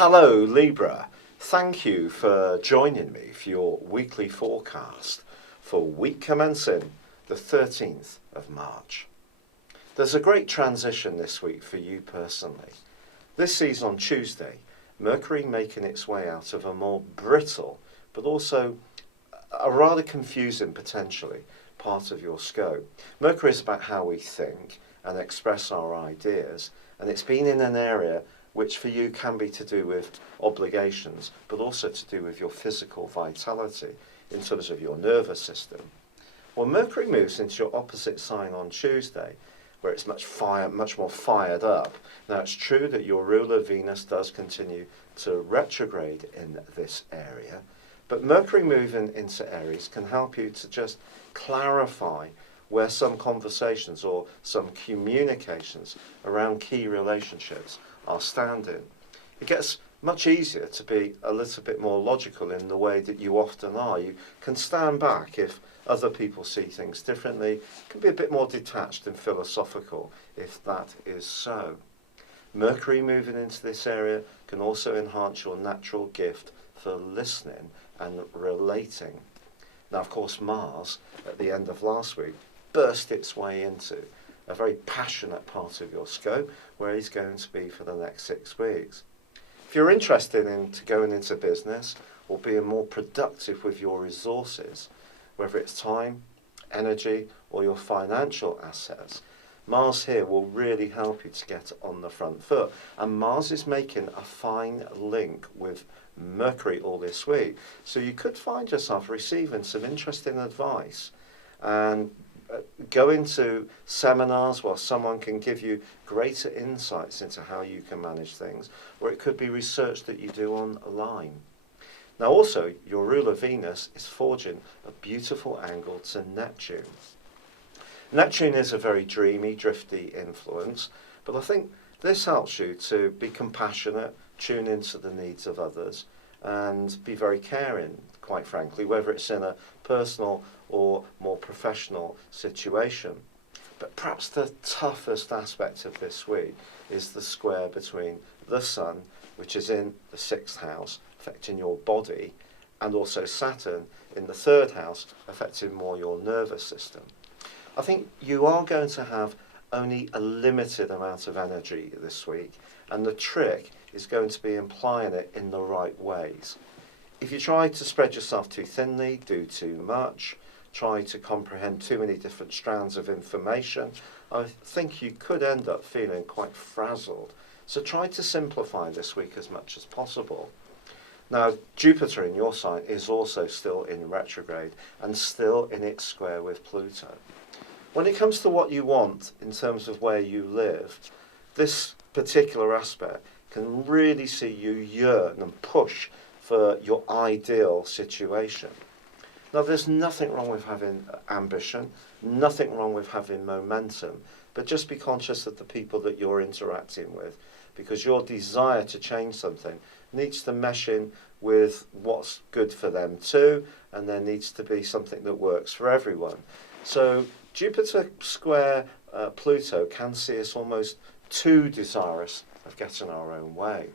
Hello Libra, thank you for joining me for your weekly forecast for week commencing the 13th of March. There's a great transition this week for you personally. This sees on Tuesday, Mercury making its way out of a more brittle but also a rather confusing potentially part of your scope. Mercury is about how we think and express our ideas, and it's been in an area which for you can be to do with obligations, but also to do with your physical vitality in terms of your nervous system. Well, Mercury moves into your opposite sign on Tuesday, where it's much more fired up. Now, it's true that your ruler Venus does continue to retrograde in this area, but Mercury moving into Aries can help you to just clarify where some conversations or some communications around key relationships are standing. It gets much easier to be a little bit more logical in the way that you often are. You can stand back if other people see things differently. You can be a bit more detached and philosophical if that is so. Mercury moving into this area can also enhance your natural gift for listening and relating. Now, of course, Mars, at the end of last week, burst its way into a very passionate part of your scope where he's going to be for the next 6 weeks. If you're interested in going into business or being more productive with your resources, whether it's time, energy, or your financial assets, Mars here will really help you to get on the front foot. And Mars is making a fine link with Mercury all this week. So you could find yourself receiving some interesting advice and go into seminars where someone can give you greater insights into how you can manage things, or it could be research that you do online. Now also, your ruler Venus is forging a beautiful angle to Neptune. Neptune is a very dreamy, drifty influence, but I think this helps you to be compassionate, tune into the needs of others, and be very caring, quite frankly, whether it's in a personal or more professional situation. But perhaps the toughest aspect of this week is the square between the Sun, which is in the 6th house, affecting your body, and also Saturn in the 3rd house, affecting more your nervous system. I think you are going to have only a limited amount of energy this week, and the trick is going to be applying it in the right ways. If you try to spread yourself too thinly, do too much, try to comprehend too many different strands of information, I think you could end up feeling quite frazzled. So try to simplify this week as much as possible. Now, Jupiter in your sign is also still in retrograde and still in its square with Pluto. When it comes to what you want in terms of where you live, this particular aspect can really see you yearn and push for your ideal situation. Now, there's nothing wrong with having ambition, nothing wrong with having momentum, but just be conscious of the people that you're interacting with, because your desire to change something needs to mesh in with what's good for them too, and there needs to be something that works for everyone. So Jupiter square Pluto can see us almost too desirous of getting our own way.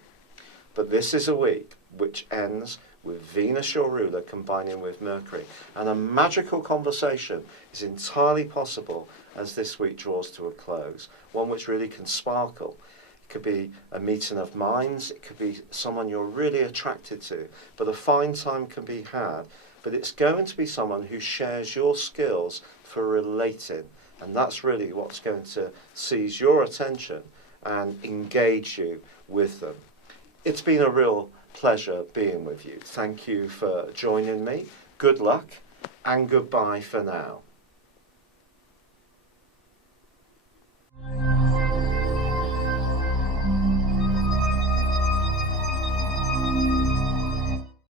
But this is a week which ends with Venus, your ruler, combining with Mercury. And a magical conversation is entirely possible as this week draws to a close, one which really can sparkle. It could be a meeting of minds, it could be someone you're really attracted to, but a fine time can be had. But it's going to be someone who shares your skills for relating, and that's really what's going to seize your attention and engage you with them. It's been a real pleasure being with you. Thank you for joining me. Good luck and goodbye for now.